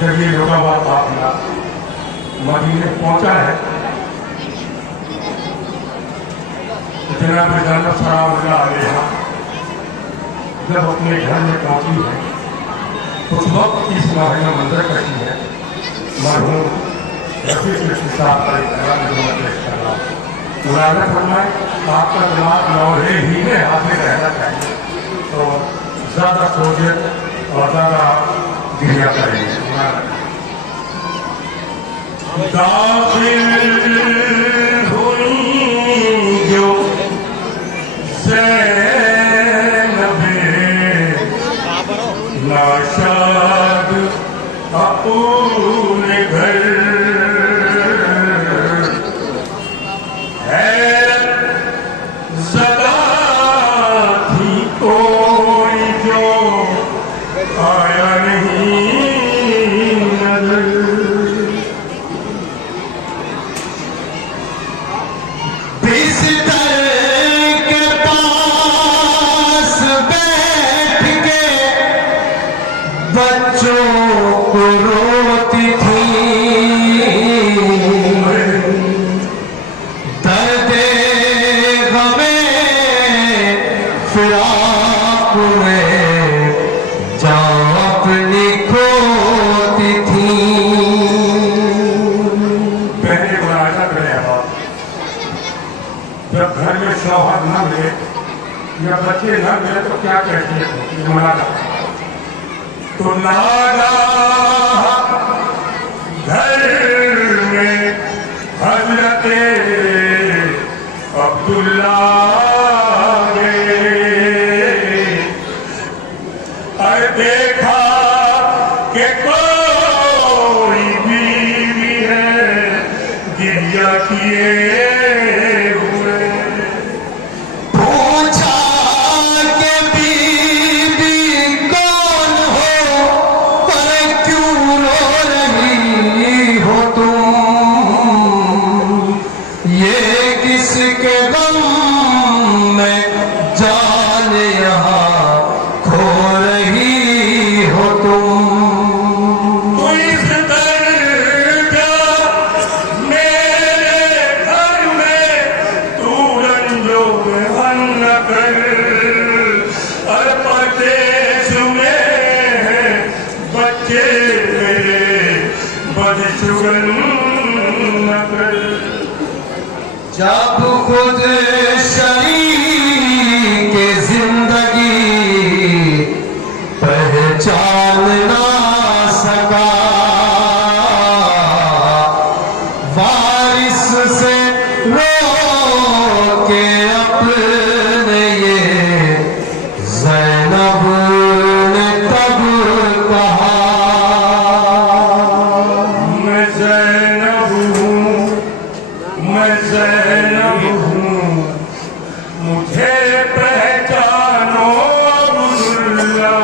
جب یہ لوگاوار قافلہ مدینے پہنچا ہے جناب زینب سلام اللہ علیہا جب اپنے گھر میں پہنچی ہے اس وقت کی سماحیہ منظر کشی ہے مرحوم رفیق رشید صاحب کا اکرام پیش کر رہا مرادہ فرمائے آپ کا دماغ نورے ہی میں حاضر رہنا چاہیے تو زیادہ سوچے اور زیادہ گریا کریں گے داخل ہوئی جو زینب ناشاد اپنے گھر یا بچے نہ ملے تو کیا کہتی ہے مرادہ تو نادا گھر میں حضرت عبداللہ اور دیکھا کہ کوئی بیوی ہے گریا کیے جب خود شریک زندگی پہچان نہ سکا وارث سے رو کے اپنے یہ زینب نے تب کہا میں زینب ہوں مجھے پہچانو عبداللہ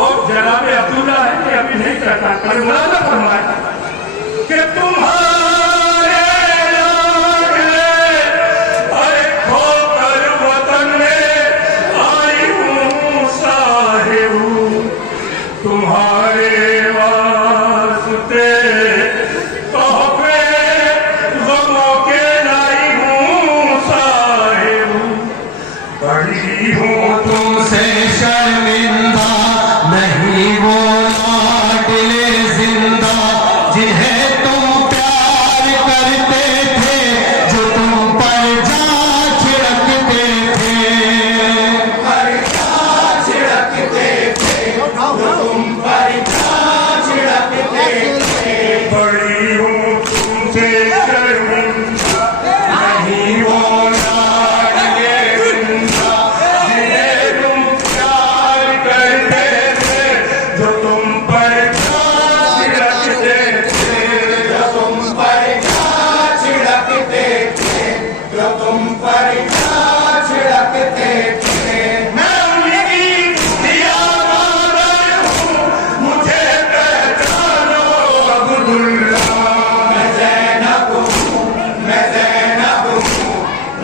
और जनाब अब्दुल्ला है कि अभी नहीं कहता, करुणा न फरमाए कि तुम्हारे लागे अरे खोकर वतन में आई हूँ साहिब, तुम्हारे वास्ते तोहफे गमों के लाई हूँ साहिब, बड़ी हूँ तुमसे शर्मिंदा नहीं वो लाडले जिंदा जिन्हें तुम प्यार करते थे, जो तुम पर जा छिड़कते थे, पर जा छिड़कते थे, जो तुम पर जा छिड़कते थे। बड़ी हूँ तुमसे शर्मिंदा नहीं वो लाडले जिंदा जिन्हें तुम प्यार करते थे, जो तुम पर जा छिड़कते थे, जो तुम पर जा छिड़कते थे, जो तुम पर जा छिड़कते थे। मैं उन्हीं की याद हूँ, मुझे पहचानो अब्दुल्ला। मैं ज़ैनब हूँ, मैं ज़ैनब हूँ,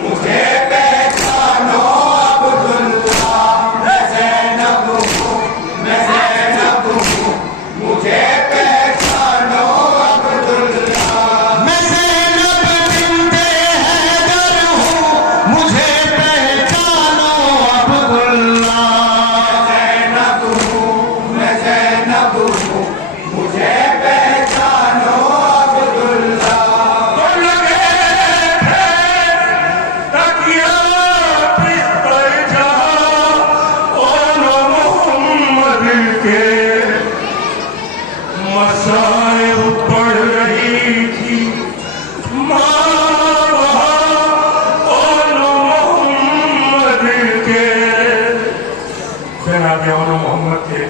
मुझे पहचानो अब्दुल्ला। मैं ज़ैनब हूँ, मैं ज़ैनब हूँ, मुझे पहचानो अब्दुल्ला। मैं ज़ैनब बिन्ते हैदर हूँ, मुझे पहचानो अब्दुल्ला। मैं ज़ैनब हूँ, मुझे पहचानो अब्दुल्ला। तो लगे थे तकिया बिस्तर जहाँ और मोहम्मद के मसाइब पढ़ रही थी माँ वहाँ और मोहम्मद के। जनाब और मोहम्मद के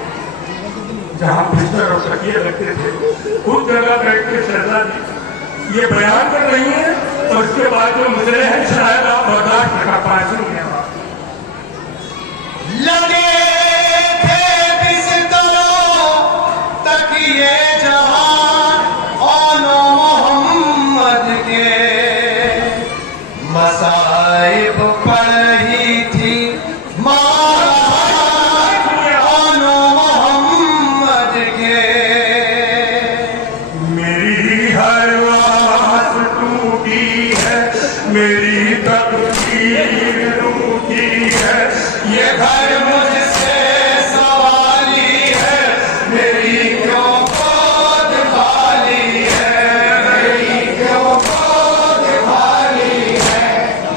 जहाँ बिस्तर और तकिए रखते थे उस जगह बैठ के शहजादी ये बयान कर रही है, और उसके बाद जो मुजरे हैं शायद आप बर्दाश्त कर पाए। सुनिए लगे थे बिस्तरों तकिए जहां और मोहम्मद के, मसाइब पढ़ रही थी माँ और मोहम्मद के। मेरी हर आस टूटी है, मेरी तकदीर रूठी है, ये घर मुझसे सवाली है, मेरी क्यों गोद खाली है, मेरी क्यों गोद खाली है,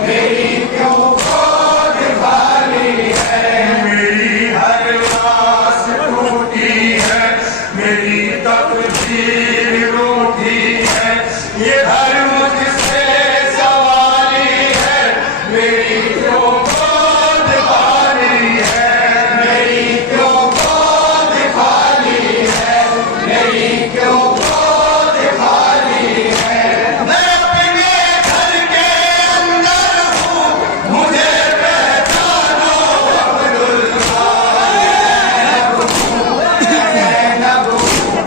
मेरी क्यों गोद खाली है। मेरी हर आस टूटी है, मेरी तकदीर रूठी है, ये घर मुझसे सवाली है, मेरी क्यों गोद खाली है, मेरी क्यों गोद खाली है, मेरी क्यों गोद खाली है। मैं अपने घर के अंदर हूँ, मुझे पहचानो अब्दुल्ला। मैं ज़ैनब हूँ,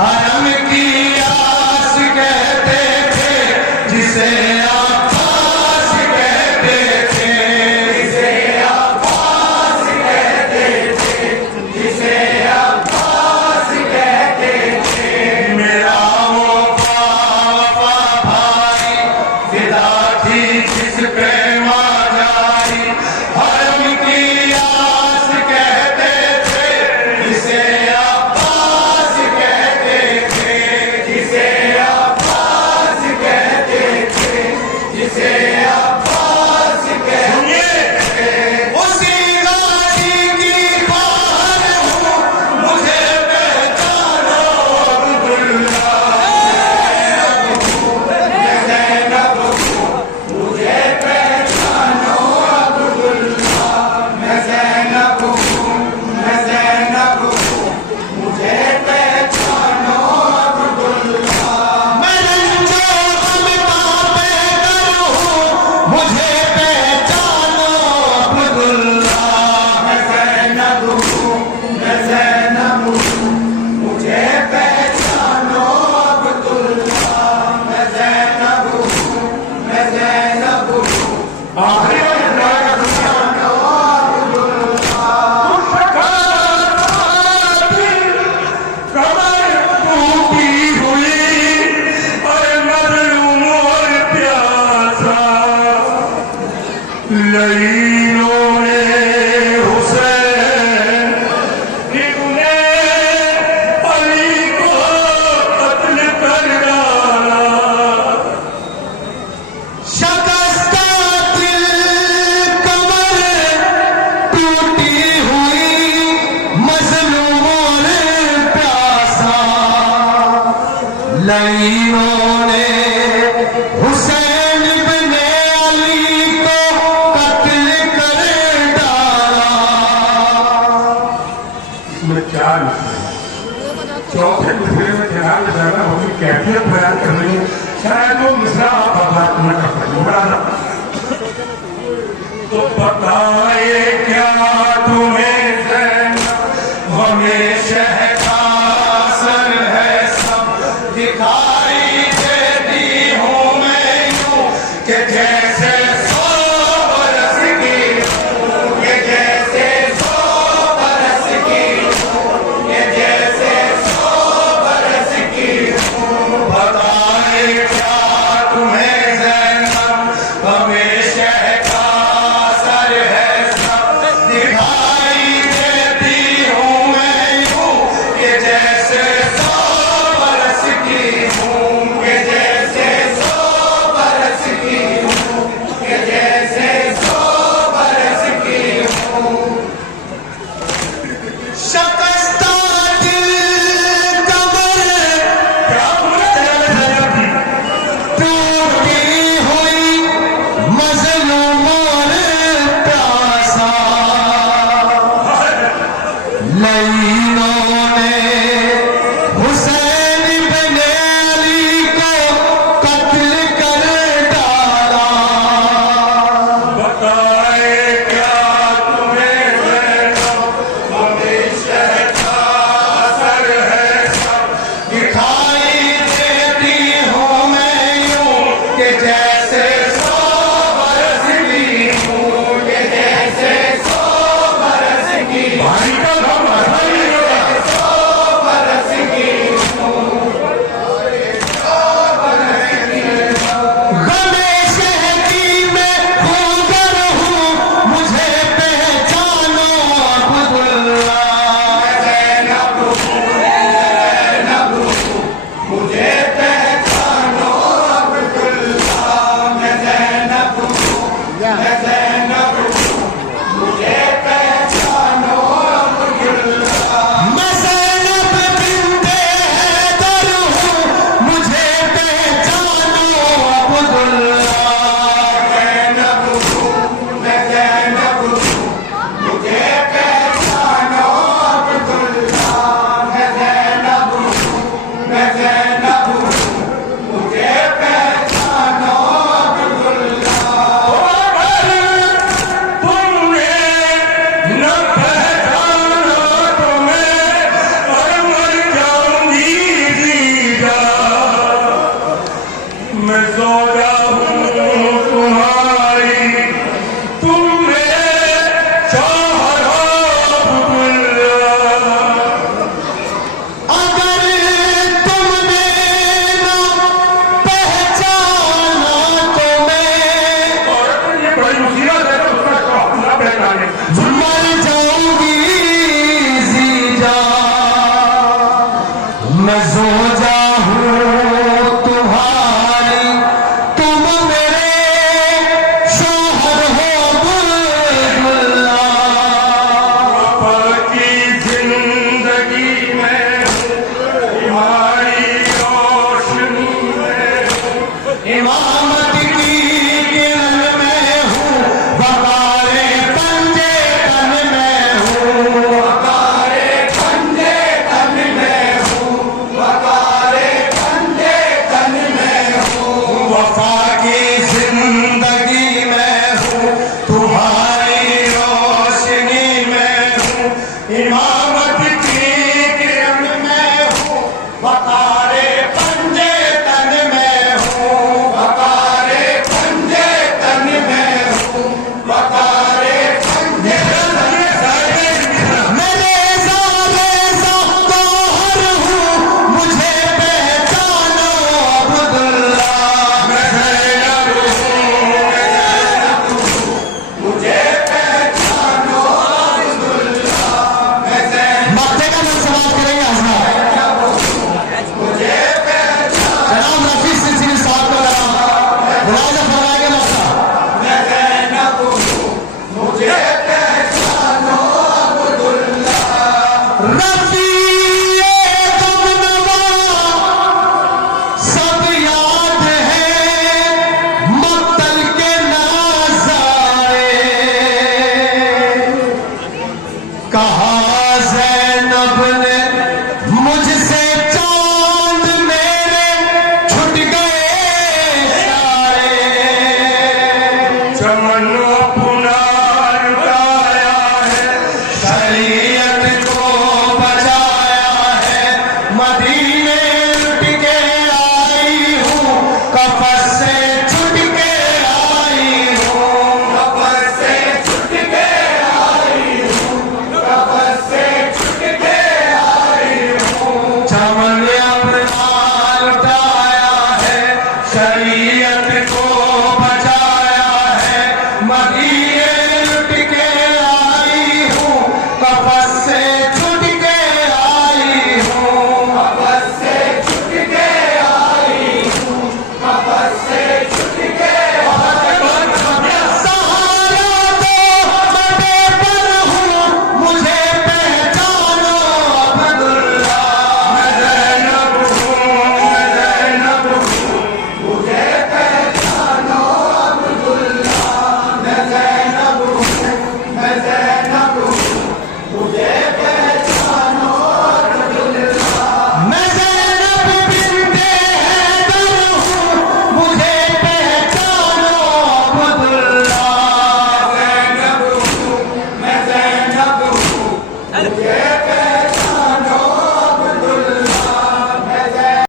حرم کی آس کہتے تھے جسے عباس کہتے تھے جسے عباس کہتے تھے جسے عباس کہتے تھے میرا وہ وفا بھائی فدا تھی جس پہ ماں جائی حرم کی آس کہتے تھے جسے عباس کہتے تھے جسے عباس کہتے تھے جسے عباس کہتے تھے اسی غازی کی بہار ہوں مجھے پہچانو عبداللہ میں زینب ہوں مجھے پہچانو عبداللہ میں زینب ہوں میں زینب ہوں مجھے پہچانو عبداللہ میں رنج و غم کا پیدر ہوں مجھے پہچانو عبداللہ میں زینب ہوں میں زینب ہوں مجھے پہچانو عبداللہ میں زینب ہوں میں زینب ہوں آخری کمر ٹوٹی ہوئی اور مظلوم اور پیاسا لعینوں نے حسین ابن علی کو قتل کر ڈالا شکستہ دل کمر ٹوٹی ہوئی مظلوم اور پیاسا لعینوں نے حسین بن علی کو قتل کر ڈالا اس میں چار مسئلے ہیں چوتھے مسئلے میں جناب زینب اپنی کیفیت بیان کر رہی ہے شاید وہ مسئلہ